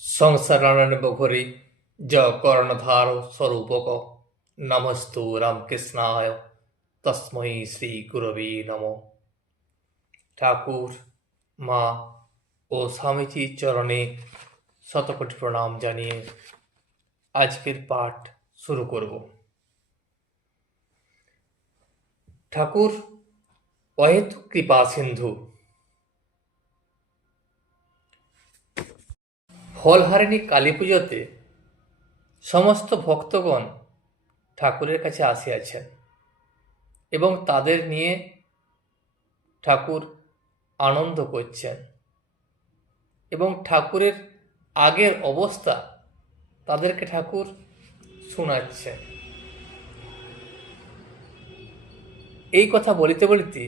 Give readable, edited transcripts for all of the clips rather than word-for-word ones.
संसरणनिबघुरि ज कर्णधारो स्वरूपक नमस्तु रामकृष्णाय तस्मै শ্রী গুরবে নমঃ। ঠাকুর, মা ও স্বামীজির চরণে শতকোটি প্রণাম জানিয়ে আজকের পাঠ শুরু করব। ঠাকুর অহেতুক কৃপা সিন্ধু। ফলহারিণী কালী পুজোতে সমস্ত ভক্তগণ ঠাকুরের কাছে আসিয়াছেন এবং তাদের নিয়ে ঠাকুর আনন্দ করছেন এবং ঠাকুরের আগের অবস্থা তাদেরকে ঠাকুর শোনাচ্ছেন। এই কথা বলিতে বলিতে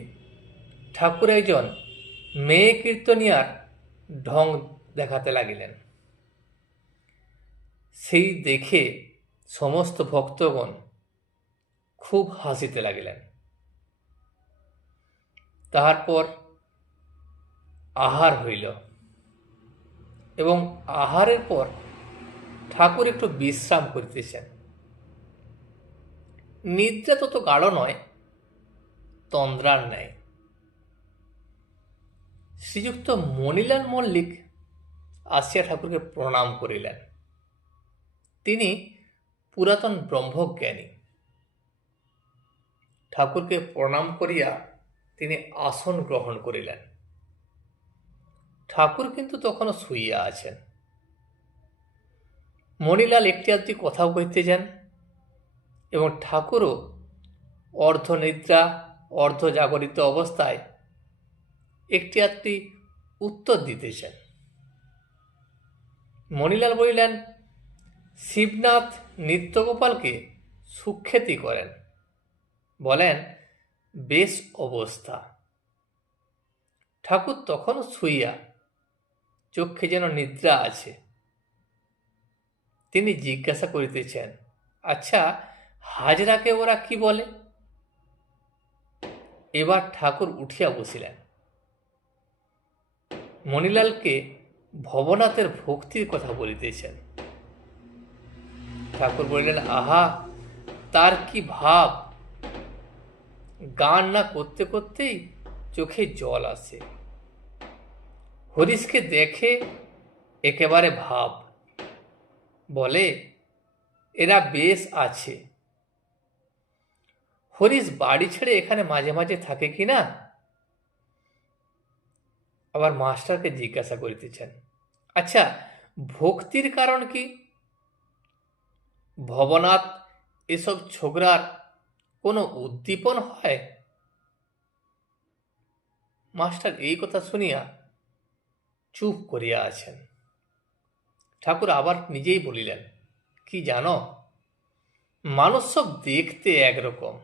ঠাকুর একজন মেয়ে কীর্তনিয়ার ঢং দেখাতে লাগিলেন। সেই দেখে সমস্ত ভক্তগণ খুব হাসিতে লাগিলেন। তারপর আহার হইল এবং আহারের পর ঠাকুর একটু বিশ্রাম করিতেছেন। নিদ্রা তত গাঢ় নয়, তন্দ্রার ন্যায়। শ্রীযুক্ত মণিলাল মল্লিক আসিয়া ঠাকুরকে প্রণাম করিলেন। তিনি পুরাতন ব্রহ্মজ্ঞানী। ঠাকুরকে প্রণাম করিয়া তিনি আসন গ্রহণ করিলেন। ঠাকুর কিন্তু তখনও শুইয়া আছেন। মণিলাল একটি আধটি কথাও কইতে যান এবং ঠাকুরও অর্ধনিদ্রা অর্ধজাগরিত অবস্থায় একটি আধটি উত্তর দিতেছেন। মণিলাল বলিলেন, শিবনাথ নিত্যগোপালকে সুখ্যাতি করেন, বলেন বেশ অবস্থা। ঠাকুর তখনও শুইয়া, চক্ষে যেন নিদ্রা আছে। তিনি জিজ্ঞাসা করিতেছেন, আচ্ছা হাজরাকে ওরা কি বলে? এবার ঠাকুর উঠিয়া বসিলেন। মণিলালকে ভবনাথের ভক্তির কথা বলিতেছেন। ঠাকুর বলিলেন, আহা তার কি ভাব! গান না করতে করতেই চোখে জল আসে। হরিশকে দেখে একেবারে ভাব, বলে এরা বেশ আছে। হরিশ বাড়ি ছেড়ে এখানে মাঝে মাঝে থাকে কিনা? আবার মাস্টারকে জিজ্ঞাসা করিতেছেন, আচ্ছা ভক্তির কারণ কি? ভবনাথ এসব ছোকরার কোনো উদ্দীপন হয়? মাস্টার এই কথা শুনিয়া চুপ করিয়া আছেন। ঠাকুর আবার নিজেই বলিলেন, কি জানো, মানুষ সব দেখতে একরকম,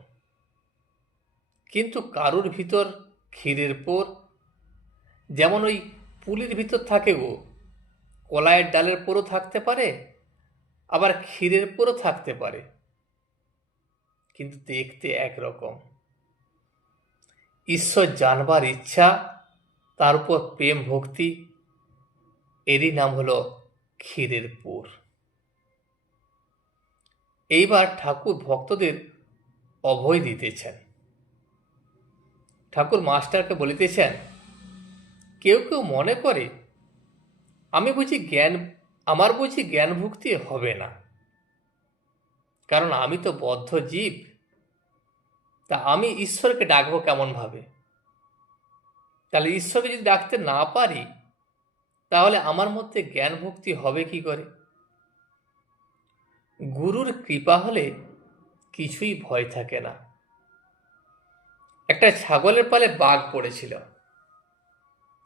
কিন্তু কারুর ভিতর ক্ষীরের পোর, যেমন ওই পুলির ভিতর থাকে গো, কলাইয়ের ডালের পোরও থাকতে পারে, আবার ক্ষীরের পোরও থাকতে পারে, কিন্তু দেখতে একরকম। ঈশ্বর জানবার ইচ্ছা, তার উপর প্রেম ভক্তি, এরই নাম হলো ক্ষীরের পোর। এইবার ঠাকুর ভক্তদের অভয় দিতেছেন। ঠাকুর মাস্টারকে বলিতেছেন, কেউ কেউ মনে করে আমার বুঝি জ্ঞান ভক্তি হবে না, কারণ আমি তো বদ্ধ জীব, তা আমি ঈশ্বরকে ডাকবো কেমন ভাবে? তাহলে ঈশ্বরকে যদি ডাকতে না পারি, তাহলে আমার মধ্যে জ্ঞান ভক্তি হবে কি করে? গুরুর কৃপা হলে কিছুই ভয় থাকে না। একটা ছাগলের পালে বাঘ পড়েছিল,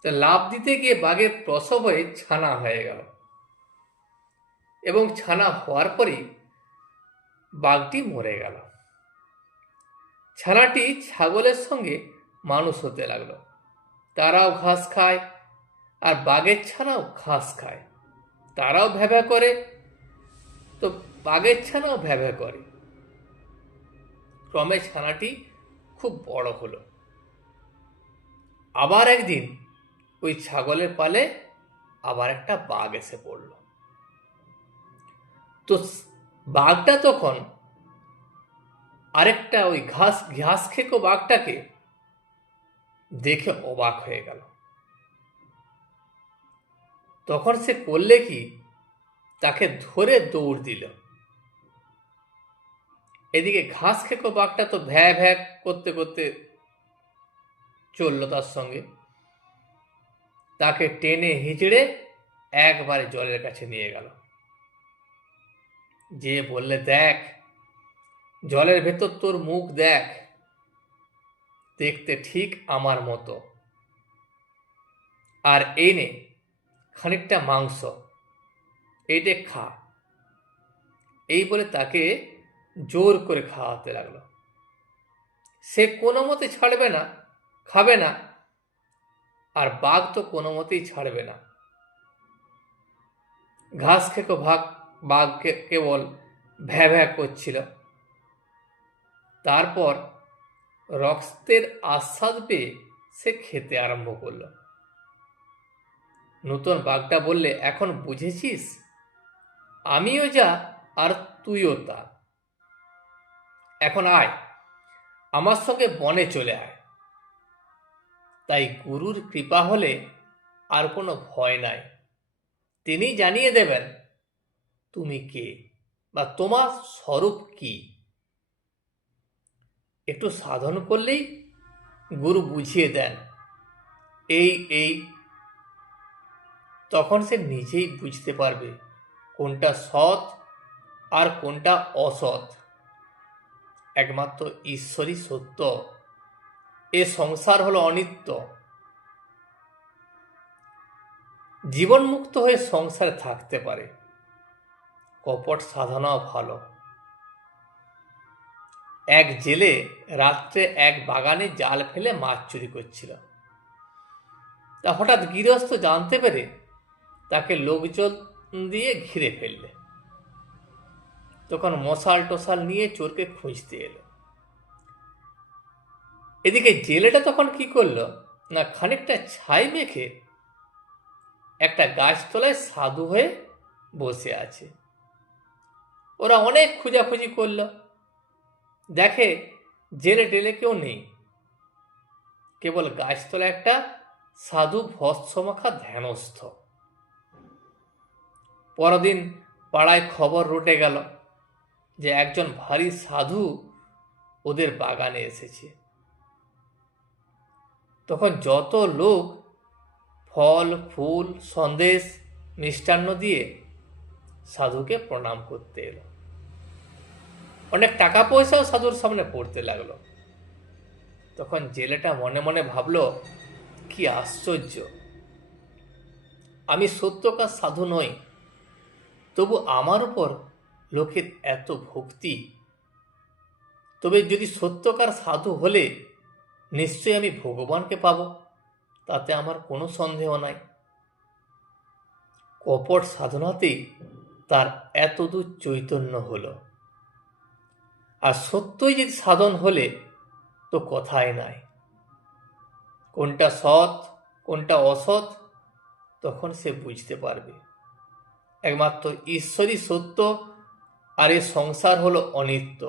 লাফ দিতে গিয়ে বাঘের প্রসব হয়ে ছানা হয়ে গেল এবং ছানা হওয়ার পরই বাঘটি মরে গেল। ছানাটি ছাগলের সঙ্গে মানুষ হতে লাগলো। তারাও ঘাস খায় আর বাঘের ছানাও ঘাস খায়। তারাও ভ্যাভ্যা করে, তো বাঘের ছানাও ভ্যাভ্যা করে। ক্রমে ছানাটি খুব বড় হলো। আবার একদিন ওই ছাগলের পালে আবার একটা বাঘ এসে পড়ল। তো বাঘটা তখন আরেকটা ওই ঘাস খেকো বাঘটাকে দেখে অবাক হয়ে গেল। তখন সে করলে কি, তাকে ধরে দৌড় দিল। এদিকে ঘাস খেকো বাঘটা তো ভ্যা ভ্যা করতে করতে চলল তার সঙ্গে। তাকে টেনে হিঁচড়ে একবারে জলের কাছে নিয়ে গেল। যে বললে, দেখ জলের ভেতর তোর মুখ দেখ, দেখতে ঠিক আমার মতো, আর এই নে খানিকটা মাংস, এইটা খা। এই বলে তাকে জোর করে খাওয়াতে লাগলো। সে কোনো মতে ছাড়বে না, খাবে না, আর বাঘ তো কোনো মতেই ছাড়বে না। ঘাস খেকো বাঘ কেবল ভ্যা ভ্যা করছিল। তারপর রক্তের আস্বাদ পেয়ে সে খেতে আরম্ভ করল। নতুন বাঘটা বললে, এখন বুঝেছিস, আমিও যা আর তুইও তা। এখন আয়, আমার সঙ্গে বনে চলে আয়। তাই গুরুর কৃপা হলে আর কোনো ভয় নাই। তিনি জানিয়ে দেবেন তুমি কে বা তোমার স্বরূপ কি। একটু সাধন করলেই গুরু বুঝিয়ে দেন এই। তখন সে নিজেই বুঝতে পারবে কোনটা সৎ আর কোনটা অসৎ। একমাত্র ঈশ্বরই সত্য। এ সংসার হলো অনিত্য। জীবনমুক্ত হয়ে সংসারে থাকতে পারে। কপট সাধনাও ভালো। এক জেলে রাত্রে এক বাগানে জাল ফেলে মাছ চুরি করছিল। তা হঠাৎ গৃহস্থ জানতে পেরে তাকে লোকজন দিয়ে ঘিরে ফেললে। তখন মশাল টশাল নিয়ে চোরকে খুঁজতে এলো। এদিকে জেলেটা তখন কি করলো না, খানিকটা ছাই মেখে একটা গাছতলায় সাধু হয়ে বসে আছে। ওরা অনেক খোঁজাখুঁজি করল, দেখে জেলে টেলে কেউ নেই, কেবল গাছতলায় একটা সাধু ভস্মমাখা ধ্যানস্থ। পরদিন পাড়ায় খবর রটে গেল যে একজন ভারী সাধু ওদের বাগানে এসেছে। তখন যত লোক ফল ফুল সন্দেশ মিষ্টান্ন দিয়ে সাধুকে প্রণাম করতে এলো। অনেক টাকা পয়সাও সাধুর সামনে পড়তে লাগলো। তখন জেলেটা মনে মনে ভাবল, কি আশ্চর্য, আমি সত্যকার সাধু নই, তবু আমার উপর লোকের এত ভক্তি। তবে যদি সত্যকার সাধু হলে নিশ্চয়ই আমি ভগবানকে পাব, তাতে আমার কোনো সন্দেহ নাই। কপট সাধনাতেই তার এতদূর চৈতন্য হলো। আর সত্যই যদি সাধন হলে তো কথাই নাই। কোনটা সৎ কোনটা অসৎ তখন সে বুঝতে পারবে। একমাত্র ঈশ্বরই সত্য, আর এ সংসার হলো অনিত্য।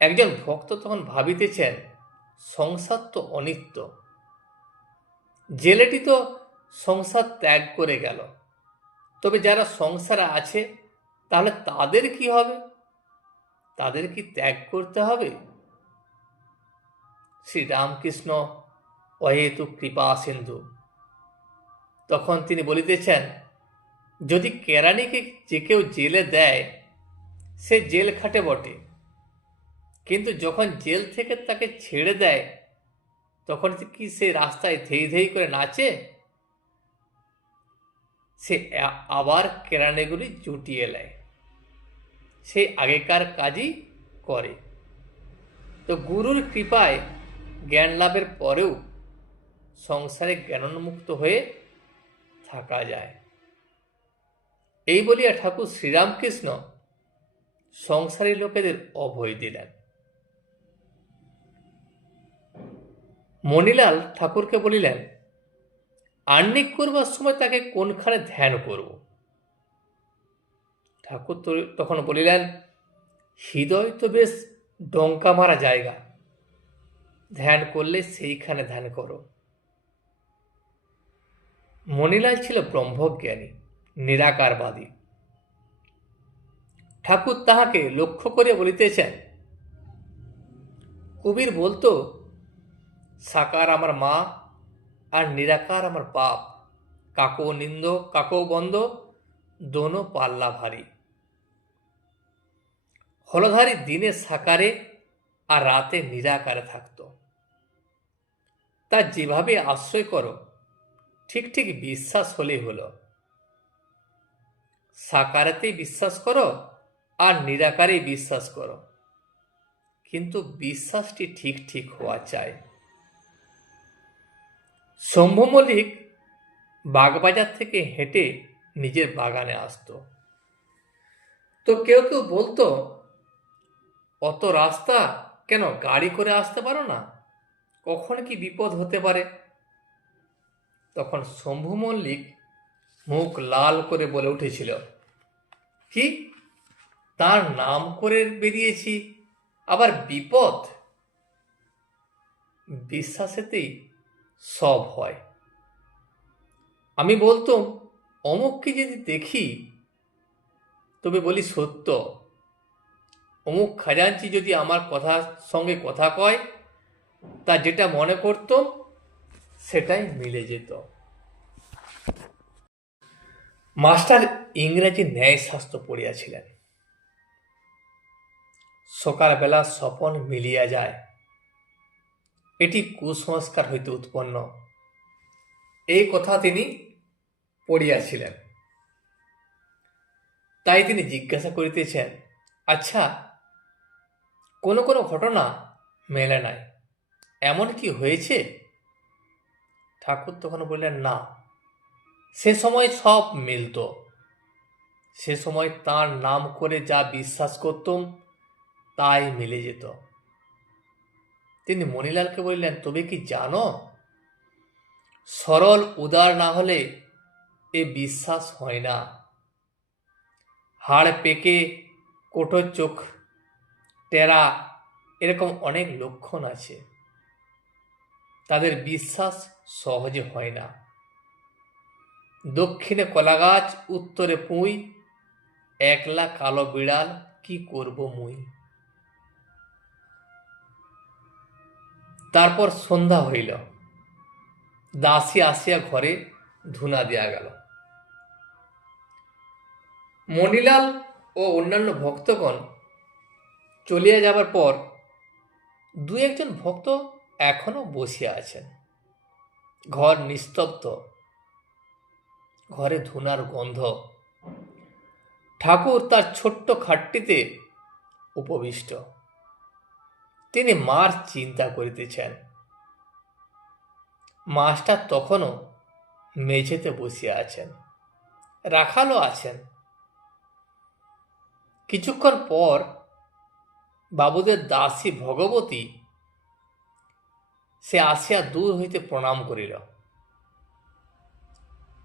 একজন ভক্ত তখন ভাবিতেছেন, সংসার তো অনিত্য, জেলেটি তো সংসার ত্যাগ করে গেল, তবে যারা সংসারে আছে তাহলে তাদের কি হবে? তাদের কি ত্যাগ করতে হবে? শ্রীরামকৃষ্ণ অহেতু কৃপা সিন্ধু। তখন তিনি বলিতেছেন, যদি কেরানিকে যে কেউ জেলে দেয়, সে জেল খাটে বটে, কিন্তু যখন জেল থেকে তাকে ছেড়ে দেয় তখন কি সে রাস্তায় ধেই ধেই করে নাচে? সে আবার কেরানিগুলি জুটিয়ে নেয়, সে আগেকার কাজই করে। তো গুরুর কৃপায় জ্ঞান লাভের পরেও সংসারে জ্ঞানোন্মুক্ত হয়ে থাকা যায়। এই বলিয়া ঠাকুর শ্রীরামকৃষ্ণ সংসারী লোকেদের অভয় দিলেন। মণিলাল ঠাকুরকে বলিলেন, আহ্নিক করবার সময় তাকে কোনখানে ধ্যান করব? ঠাকুর তখন বলিলেন, হৃদয় তো বেশ ডঙ্কা মারা জায়গা, ধ্যান করলে সেইখানে ধ্যান করো। মণিলাল ছিল ব্রহ্মজ্ঞানী, নিরাকারবাদী। ঠাকুর তাহাকে লক্ষ্য করিয়া বলিতেছেন, কবির বলতো, সাকার আমার মা আর নিরাকার আমার বাপ, কাকো নিন্দ কাকো বন্ধ, দোনো পাল্লা ভারী। হলধারী দিনে সাকারে আর রাতে নিরাকারে থাকত। তা যেভাবে আশ্রয় করো ঠিক ঠিক বিশ্বাস হলেই হলো। সাকারেতেই বিশ্বাস করো আর নিরাকারেই বিশ্বাস করো, কিন্তু বিশ্বাসটি ঠিক ঠিক হওয়া চাই। শম্ভু মল্লিক বাগবাজার থেকে হেঁটে নিজের বাগানে আসতো। তো কেউ কেউ বলতো, অত রাস্তা কেন গাড়ি করে আসতে পারো না, কখন কি বিপদ হতে পারে। তখন শম্ভু মল্লিক মুখ লাল করে বলে উঠেছিল, কি তার নাম করে বেরিয়েছি, আবার বিপদ? বিশ্বাসেতেই সব হয়। আমি বলতাম, অমুককে যদি দেখি তবে বলি সত্য, অমুক খাজাঞ্চি যদি আমার কথার সঙ্গে কথা কয়, তা যেটা মনে করতাম সেটাই মিলে যেত। মাস্টার ইংরেজি ন্যায়শাস্ত্র পড়িয়াছিলেন। সকালবেলা স্বপন মিলিয়া যায়, এটি কুসংস্কার হইতে উৎপন্ন, এই কথা তিনি পড়িয়াছিলেন। তাই তিনি জিজ্ঞাসা করিতেছেন, আচ্ছা, কোনো কোনো ঘটনা মেলে নাই, এমন কি হয়েছে? ঠাকুর তখন বললেন, না, সে সময় সব মিলত। সে সময় তার নাম করে যা বিশ্বাস করতুম তাই মিলে যেত। তিনি মণিলালকে বললেন, তবে কি জানো, সরল উদার না হলে এ বিশ্বাস হয় না। হাড় পেকে, কোঠো চোখ টেরা, এরকম অনেক লক্ষণ আছে, তাদের বিশ্বাস সহজে হয় না। দক্ষিণে কলা গাছ, উত্তরে পুঁই, একলা কালো বিড়াল, কি করব মুই। তারপর সন্ধ্যা হইল, দাসী আসিয়া ঘরে ধুনা দেয়া গেল। মণিলাল ও অন্যান্য ভক্তগণ চলিয়া যাবার পর দু একজন ভক্ত এখনো বসিয়া আছেন। ঘর নিস্তব্ধ, ঘরে ধুনার গন্ধ। ঠাকুর তার ছোট্ট খাটটিতে উপবিষ্ট, তিনি মার চিন্তা করিতেছেন। মাস্টার তখনও মেঝেতে বসিয়া আছেন, রাখালও আছেন। কিছুক্ষণ পর বাবুদের দাসী ভগবতী সে আসিয়া দূর হইতে প্রণাম করিল।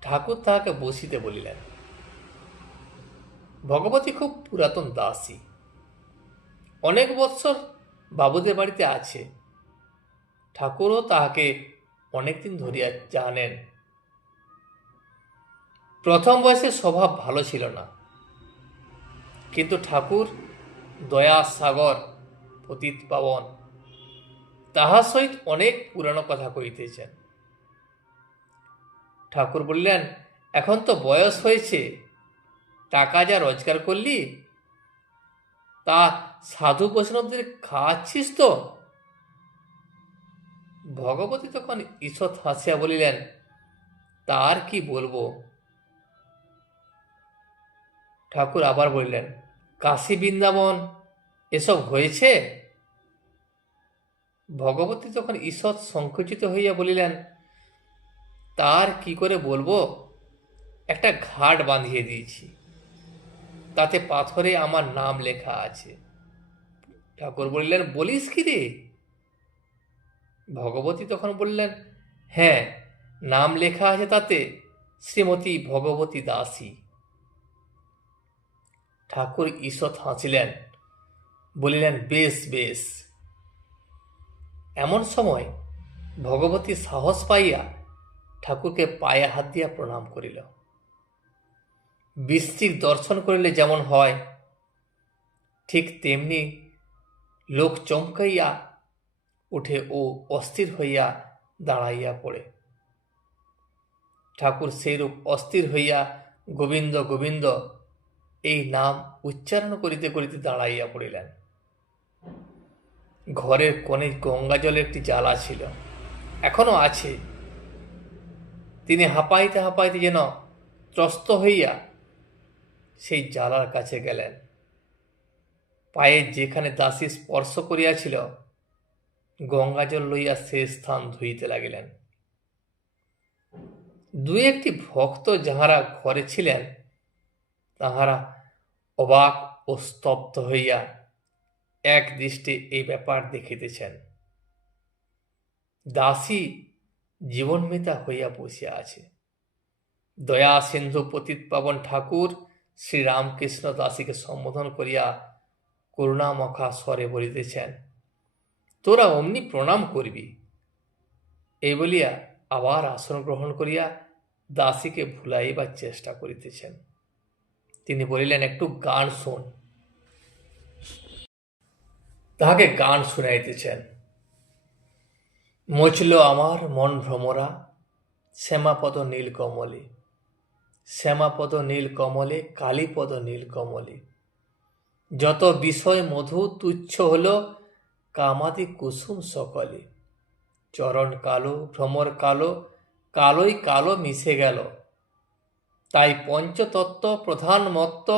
ঠাকুর তাহাকে বসিতে বলিলেন। ভগবতী খুব পুরাতন দাসী, অনেক বৎসর বাবুদের বাড়িতে আছে। ঠাকুরও তাহাকে অনেকদিন ধরিয়া জানেন। প্রথম বয়সে স্বভাব ভালো ছিল না, কিন্তু ঠাকুর দয়া সাগর, পতিত পাবন, তাহার সহিত অনেক পুরানো কথা কইতেছেন। ঠাকুর বললেন, এখন তো বয়স হয়েছে, টাকা যা রোজগার করলি তা সাধু বৈষ্ণবদের খাওয়াচ্ছিস তো? ভগবতী তখন ঈষৎ হাসিয়া বলিলেন, তার কি বলবো। ঠাকুর আবার বললেন, কাশী বৃন্দাবন এসব হয়েছে? ভগবতী তখন ঈষৎ সংকুচিত হইয়া বলিলেন, তার কি করে বলবো, একটা ঘাট বাঁধিয়ে দিয়েছি, তাতে পাথরে আমার নাম লেখা আছে। ঠাকুর বললেন, বলিস কি রে? ভগবতী তখন বললেন, হ্যাঁ, নাম লেখা আছে তাতে, শ্রীমতী ভগবতী দাসী। ঠাকুর ঈষৎ হাসিলেন, বলিলেন, বেশ বেশ। এমন সময় ভগবতী সাহস পাইয়া ঠাকুরকে পায়ে হাত দিয়া প্রণাম করিল। বৃশ্চিক দর্শন করিলে যেমন হয়, ঠিক তেমনি লোক চমকাইয়া উঠে ও অস্থির হইয়া দাঁড়াইয়া পড়ে। ঠাকুর সেইরূপ অস্থির হইয়া গোবিন্দ গোবিন্দ এই নাম উচ্চারণ করিতে করিতে দাঁড়াইয়া পড়িলেন। ঘরের কোণে গঙ্গা জলের একটি জ্বালা ছিল, এখনো আছে। তিনি হাঁপাইতে হাঁপাইতে যেন ত্রস্ত হইয়া সেই জ্বালার কাছে গেলেন। পায়ে যেখানে দাসী স্পর্শ করিয়াছিল, গঙ্গাজল লইয়া সে স্থান ধুইতে লাগিলেন। দুই একটি ভক্ত যাহারা ঘরে ছিলেন, তাহারা অবাক ও স্তব্ধ হইয়া এক দৃষ্টে এই ব্যাপার দেখিতেছেন। দাসী জীবনমিতা হইয়া বসিয়া আছে। দয়া সিন্ধু পতিত পাবন ঠাকুর শ্রীরামকৃষ্ণ দাসীকে সম্বোধন করিয়া করুণামখা স্বরে বলিতেছেন, তোরা অমনি প্রণাম করবি। এই বলিয়া আবার আসন গ্রহণ করিয়া দাসীকে ভুলাইবার চেষ্টা করিতেছেন। তিনি বলিলেন, একটু গান শোন। তাহাকে গান শুনাইতেছেন। মচল আমার মন ভ্রমরা, শ্যামাপদ নীল কমলে, শ্যামাপদ নীল কমলে, কালীপদ নীল কমলে। যত বিষয় মধু তুচ্ছ হল, কামাদি কুসুম সকলে। চরণ কালো, ভ্রমর কালো, কালোই কালো মিশে গেল। তাই পঞ্চতত্ত্ব প্রধান মত্ত,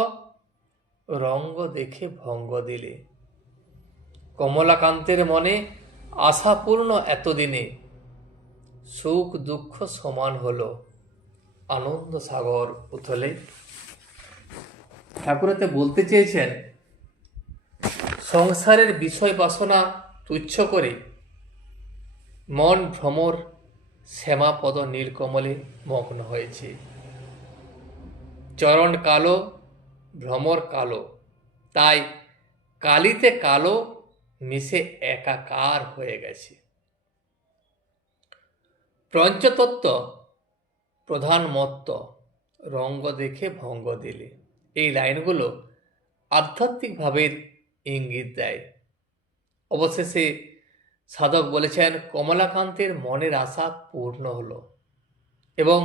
রঙ্গ দেখে ভঙ্গ দিলে। কমলাকান্তের মনে আশাপূর্ণ এতদিনে, সুখ দুঃখ সমান হলো, আনন্দ সাগর উথলে। ঠাকুরতে বলতে চেয়েছেন, সংসারের বিষয় বাসনা তুচ্ছ করে মন ভ্রমর শ্যামাপদ নীলকমলে মগ্ন হয়েছে। চরণ কালো, ভ্রমর কালো, তাই কালিতে কালো মিশে একাকার হয়ে গেছে। পঞ্চতত্ত্ব প্রধান মত্ত, রঙ্গ দেখে ভঙ্গ দিলে। এই লাইনগুলো আধ্যাত্মিক ভাবের ইঙ্গিত দেয়। অবশেষে সাধক বলেছেন, কমলাকান্তের মনের আশা পূর্ণ হলো এবং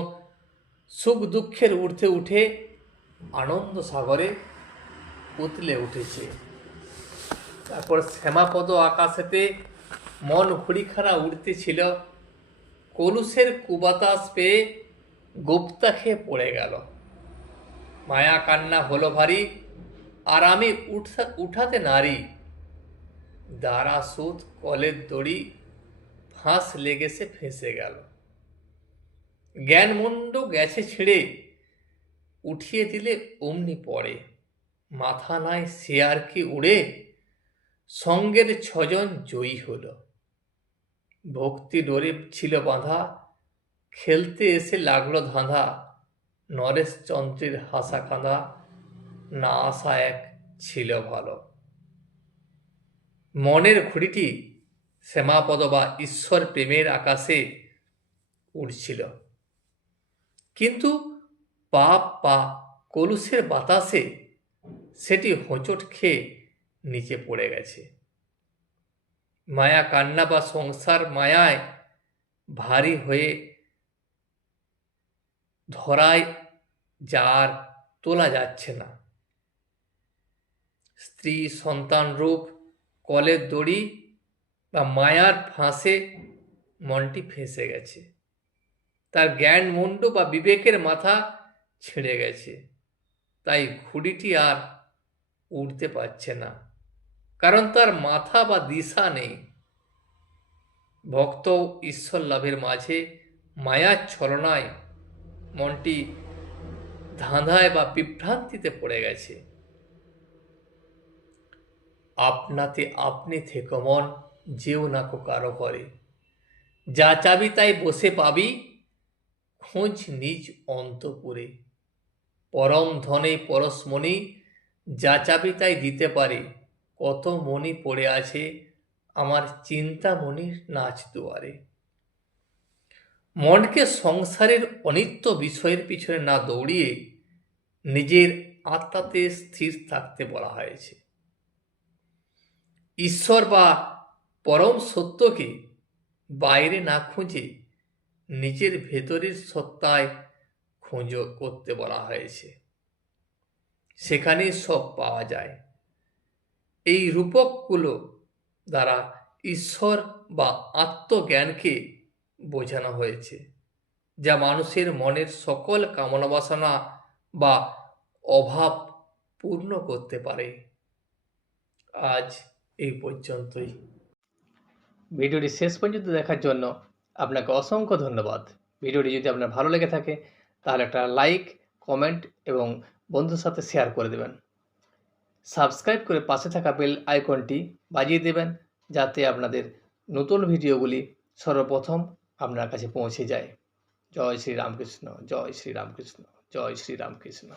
সুখ দুঃখের ঊর্ধ্বে উঠে আনন্দ সাগরে উতলে উঠেছে। তারপর শ্যামাপদ আকাশেতে মন ঘুড়িখানা উড়তেছিল, কলুষের কুবাতাস পেয়ে গোপ্তা খেয়ে পড়ে গেল। মায়া কান্না হলো ভারী, আর আমি উঠাতে নারী। দ্বারা সুত কলের দড়ি, ফাঁস লেগেছে ফেঁসে গেল। জ্ঞান মুন্ড গেছে ছিঁড়ে, উঠিয়ে দিলে অমনি পড়ে। মাথা নাই সে আর কি উড়ে, সঙ্গের ছজন জয়ী হল। ভক্তি ডোরে ছিল বাঁধা, খেলতে এসে লাগলো ধাঁধা। নরেশ চন্দ্রের হাসা কাঁদা, না আসা এক ছিল ভালো। মনের ঘুড়িটি শ্যামাপদ বা ঈশ্বর প্রেমের আকাশে উড়ছিল, কিন্তু পাপ বা কলুষের বাতাসে সেটি হোঁচট খেয়ে নিচে পড়ে গেছে। মায়া কান্না বা সংসার মায়ায় ভারী হয়ে ধরায় যার তোলা যাচ্ছে না। স্ত্রী সন্তান রূপ কলের দড়ি বা মায়ার ফাঁসে মনটি ফেঁসে গেছে। তার জ্ঞান মুন্ড বা বিবেকের মাথা ছিঁড়ে গেছে, তাই ঘুড়িটি আর উড়তে পারছে না, কারণ তার মাথা বা দিশা নেই। ভক্ত ঈশ্বর লাভের মাঝে মায়ার ছলনায় মনটি ধাঁধায় বা বিভ্রান্তিতে পড়ে গেছে। আপনাতে আপনি থেকো মন, যেও না কো কারো করে। যা চাবি তাই বসে পাবি, খোঁজ নিজ অন্তপুরে। পরম ধনে পরশমণি, যা চাবি তাই দিতে পারে, কত মণি পড়ে আছে আমার চিন্তামণির নাচ দুয়ারে। মনকে সংসারের অনিত্য বিষয়ের পিছনে না দৌড়িয়ে নিজের আত্মাতে স্থির থাকতে বলা হয়েছে। ঈশ্বর বা পরম সত্যকে বাইরে না খুঁজে নিজের ভেতরের সত্তায় খোঁজ করতে বলা হয়েছে, সেখানে সব পাওয়া যায়। এই রূপকগুলো দ্বারা ঈশ্বর বা আত্মজ্ঞানকে বোঝানো হয়েছে, যা মানুষের মনের সকল কামনা বাসনা বা অভাব পূর্ণ করতে পারে। আজ এই পর্যন্তই। ভিডিওটি শেষ পর্যন্ত দেখার জন্য আপনাকে অসংখ্য ধন্যবাদ। ভিডিওটি যদি আপনার ভালো লেগে থাকে তাহলে একটা লাইক, কমেন্ট এবং বন্ধুর সাথে শেয়ার করে দেবেন। সাবস্ক্রাইব করে পাশে থাকা বেল আইকনটি বাজিয়ে দেবেন, যাতে আপনাদের নতুন ভিডিওগুলি সর্বপ্রথম আপনার কাছে পৌঁছে যায়। জয় শ্রী রামকৃষ্ণ, জয় শ্রী রামকৃষ্ণ, জয় শ্রী রামকৃষ্ণ।